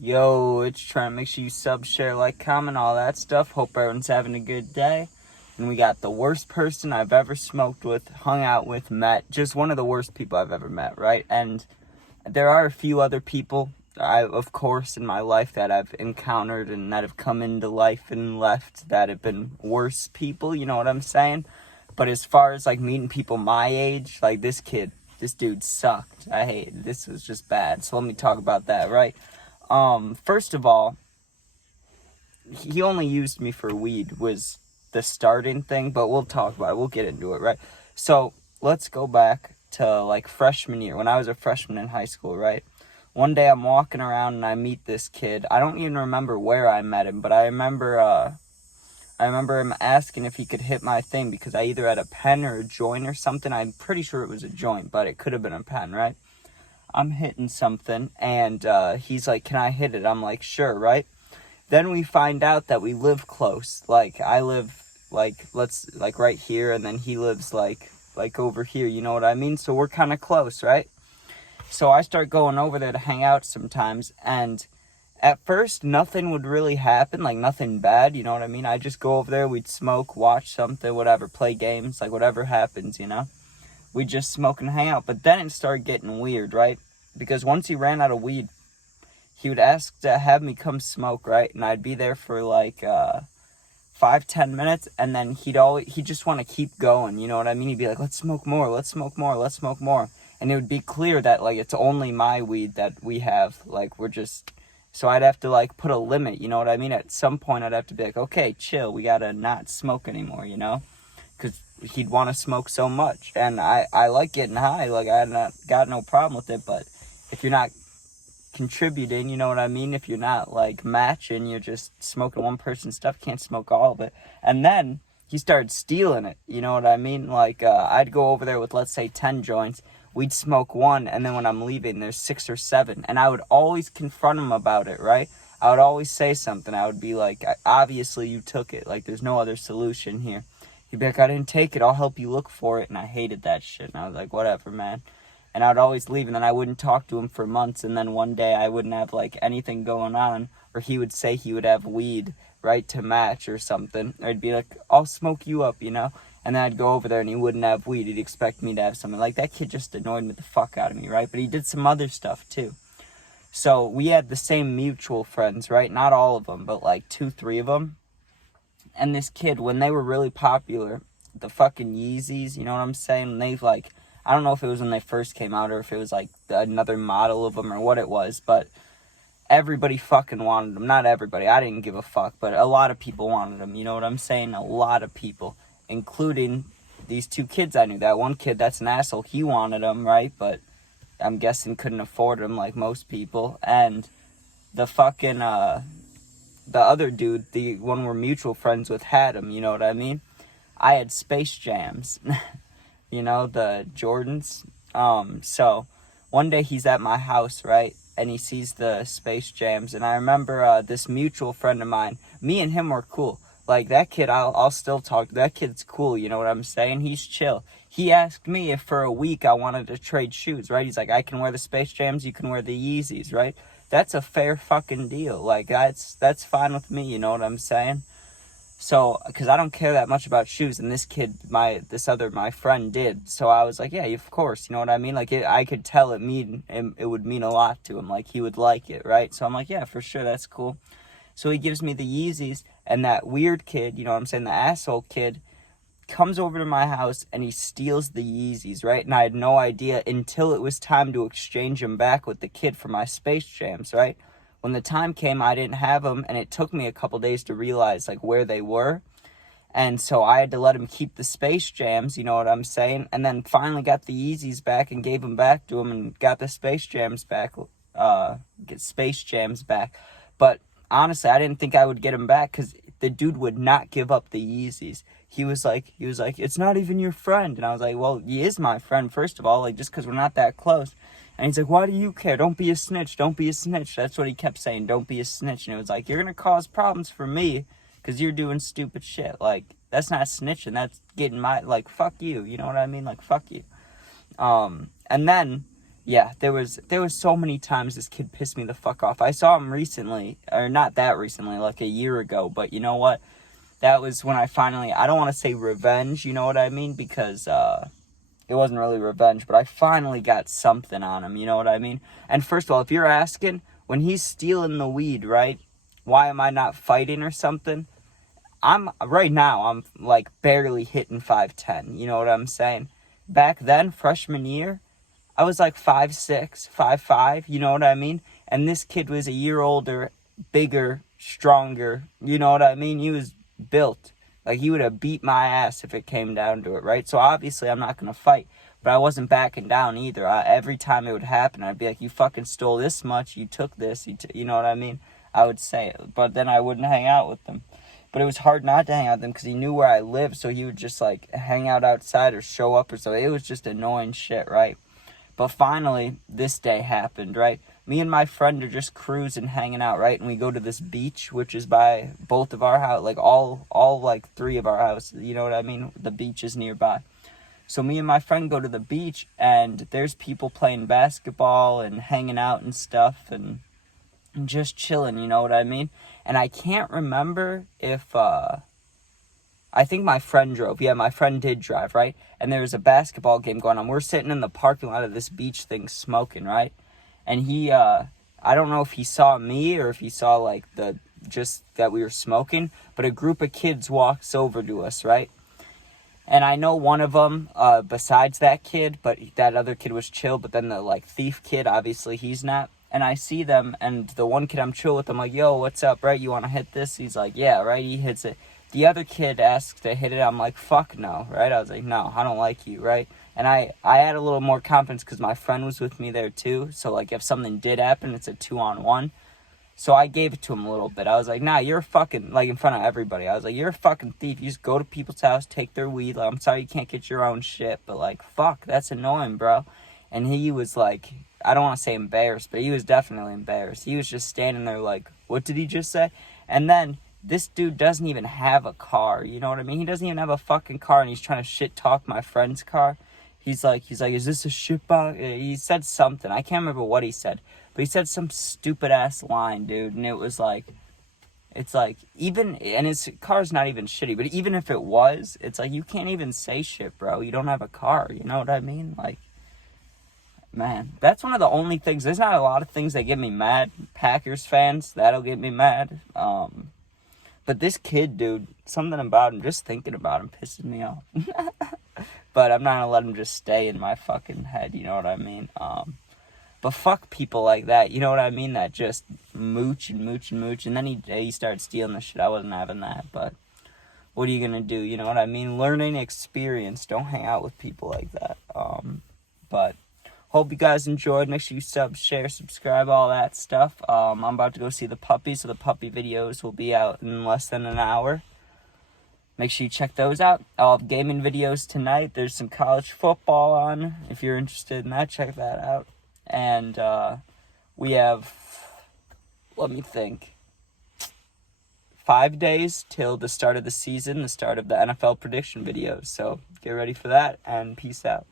Yo, it's trying to make sure you sub, share, like, comment, all that stuff. Hope everyone's having a good day. And we got the worst person I've ever smoked with, hung out with, met. Just one of the worst people I've ever met, right? And there are a few other people, of course, in my life that I've encountered and that have come into life and left that have been worse people, you know what I'm saying? But as far as, like, meeting people my age, like, this dude sucked. I hate it. This was just bad. So let me talk about that, right? First of all, he only used me for weed was the starting thing, but we'll talk about it. We'll get into it, right? So let's go back to like freshman year when I was a freshman in high school, right? One day I'm walking around and I meet this kid. I don't even remember where I met him, but I remember him asking if he could hit my thing because I either had a pen or a joint or something. I'm pretty sure it was a joint, but it could have been a pen, right? I'm hitting something, and he's like, can I hit it? I'm like, sure, right? Then we find out that we live close. Like, I live, like, right here, and then he lives, like over here, you know what I mean? So we're kind of close, right? So I start going over there to hang out sometimes, and at first, nothing would really happen, like, nothing bad, you know what I mean? I'd just go over there, we'd smoke, watch something, whatever, play games, like, whatever happens, you know? We just smoke and hang out. But then it started getting weird, right? Because once he ran out of weed, he would ask to have me come smoke, right? And I'd be there for like 5-10 minutes, and then he'd just want to keep going, you know what I mean? He'd be like, let's smoke more, let's smoke more, let's smoke more. And it would be clear that like it's only my weed that we have. Like so I'd have to like put a limit, you know what I mean? At some point I'd have to be like, okay, chill, we gotta not smoke anymore, you know? Because he'd want to smoke so much. And I like getting high. Like, I not got no problem with it. But if you're not contributing, you know what I mean? If you're not, like, matching, you're just smoking one person's stuff, can't smoke all of it. And then he started stealing it, you know what I mean? Like, I'd go over there with, let's say, 10 joints. We'd smoke one, and then when I'm leaving, there's 6 or 7. And I would always confront him about it, right? I would always say something. I would be like, obviously you took it. Like, there's no other solution here. He'd be like, I didn't take it, I'll help you look for it. And I hated that shit. And I was like, whatever, man. And I would always leave, and then I wouldn't talk to him for months. And then one day I wouldn't have, like, anything going on. Or he would say he would have weed, right, to match or something. Or I'd be like, I'll smoke you up, you know? And then I'd go over there, and he wouldn't have weed. He'd expect me to have something. Like, that kid just annoyed me the fuck out of me, right? But he did some other stuff, too. So we had the same mutual friends, right? Not all of them, but, like, 2-3 of them. And this kid, when they were really popular, the fucking Yeezys, you know what I'm saying? They've, like, I don't know if it was when they first came out or if it was, like, another model of them or what it was, but everybody fucking wanted them. Not everybody. I didn't give a fuck, but a lot of people wanted them. You know what I'm saying? A lot of people, including these 2 kids I knew. That one kid, that's an asshole. He wanted them, right? But I'm guessing couldn't afford them like most people. And the fucking, the other dude, the one we're mutual friends with, had him, you know what I mean? I had Space Jams, you know, the Jordans. So one day he's at my house, right? And he sees the Space Jams. And I remember this mutual friend of mine, me and him were cool. Like, that kid, I'll still talk. That kid's cool, you know what I'm saying? He's chill. He asked me if for a week I wanted to trade shoes, right? He's like, I can wear the Space Jams, you can wear the Yeezys, right? That's a fair fucking deal. Like, that's fine with me, you know what I'm saying? So, because I don't care that much about shoes, and this kid, my friend did. So I was like, yeah, of course, you know what I mean? Like, I could tell it would mean a lot to him. Like, he would like it, right? So I'm like, yeah, for sure, that's cool. So he gives me the Yeezys, and that weird kid, you know what I'm saying, the asshole kid, comes over to my house and he steals the Yeezys, right? And I had no idea until it was time to exchange them back with the kid for my Space Jams, right? When the time came, I didn't have them, and it took me a couple days to realize, like, where they were. And so I had to let him keep the Space Jams, you know what I'm saying? And then finally got the Yeezys back and gave them back to him and got the Space Jams back, But honestly, I didn't think I would get them back because the dude would not give up the Yeezys. He was like, it's not even your friend. And I was like, well, he is my friend, first of all, like, just because we're not that close. And he's like, why do you care? Don't be a snitch. Don't be a snitch. That's what he kept saying. Don't be a snitch. And it was like, you're going to cause problems for me because you're doing stupid shit. Like, that's not snitching. That's getting my, like, fuck you. You know what I mean? Like, fuck you. And then, Yeah, there was so many times this kid pissed me the fuck off. I saw him recently, or not that recently, like a year ago, but you know what? That was when I finally, I don't want to say revenge, you know what I mean? Because it wasn't really revenge, but I finally got something on him, you know what I mean? And first of all, if you're asking, when he's stealing the weed, right? Why am I not fighting or something? Right now, I'm like barely hitting 5'10", you know what I'm saying? Back then, freshman year, I was like 5'6", 5'5", you know what I mean? And this kid was a year older, bigger, stronger, you know what I mean? He was built. Like, he would have beat my ass if it came down to it, right? So obviously I'm not going to fight, but I wasn't backing down either. Every time it would happen, I'd be like, you fucking stole this much, you took this, you know what I mean? I would say it, but then I wouldn't hang out with them. But it was hard not to hang out with him because he knew where I lived, so he would just like hang out outside or show up or something. It was just annoying shit, right? But finally, this day happened, right? Me and my friend are just cruising, hanging out, right? And we go to this beach, which is by both of our house, like all like three of our houses. You know what I mean? The beach is nearby. So me and my friend go to the beach, and there's people playing basketball and hanging out and stuff, and just chilling. You know what I mean? And I can't remember if I think my friend drove. Yeah, my friend did drive, right? And there was a basketball game going on. We're sitting in the parking lot of this beach thing smoking, right? And he, I don't know if he saw me or if he saw, like, just that we were smoking, but a group of kids walks over to us, right? And I know one of them, besides that kid, but that other kid was chill, but then the, like, thief kid, obviously he's not. And I see them, and the one kid I'm chill with, I'm like, yo, what's up, right? You want to hit this? He's like, yeah, right? He hits it. The other kid asks to hit it. I'm like, fuck no, right? I was like, no, I don't like you, right? And I had a little more confidence because my friend was with me there too. So, like, if something did happen, it's a 2-on-1. So I gave it to him a little bit. I was like, nah, you're a fucking, like, in front of everybody. I was like, you're a fucking thief. You just go to people's house, take their weed. Like, I'm sorry you can't get your own shit, but, like, fuck, that's annoying, bro. And he was, like, I don't want to say embarrassed, but he was definitely embarrassed. He was just standing there like, what did he just say? And then this dude doesn't even have a car, you know what I mean? He doesn't even have a fucking car, and he's trying to shit talk my friend's car. He's like, is this a shit box? He said something. I can't remember what he said, but he said some stupid ass line, dude. And it was like, it's like, even, and his car's not even shitty, but even if it was, it's like, you can't even say shit, bro. You don't have a car, you know what I mean? Like, man, that's one of the only things. There's not a lot of things that get me mad. Packers fans, that'll get me mad. But this kid, dude, something about him, just thinking about him pisses me off. But I'm not gonna let him just stay in my fucking head, you know what I mean? But fuck people like that, you know what I mean? That just mooch and mooch and mooch, and then he started stealing the shit. I wasn't having that, but what are you gonna do, you know what I mean? Learning experience, don't hang out with people like that. But hope you guys enjoyed. Make sure you sub, share, subscribe, all that stuff. I'm about to go see the puppy, so the puppy videos will be out in less than an hour. Make sure you check those out. I'll have gaming videos tonight. There's some college football on. If you're interested in that, check that out. And we have, let me think, 5 days till the start of the season, the start of the NFL prediction videos. So get ready for that, and peace out.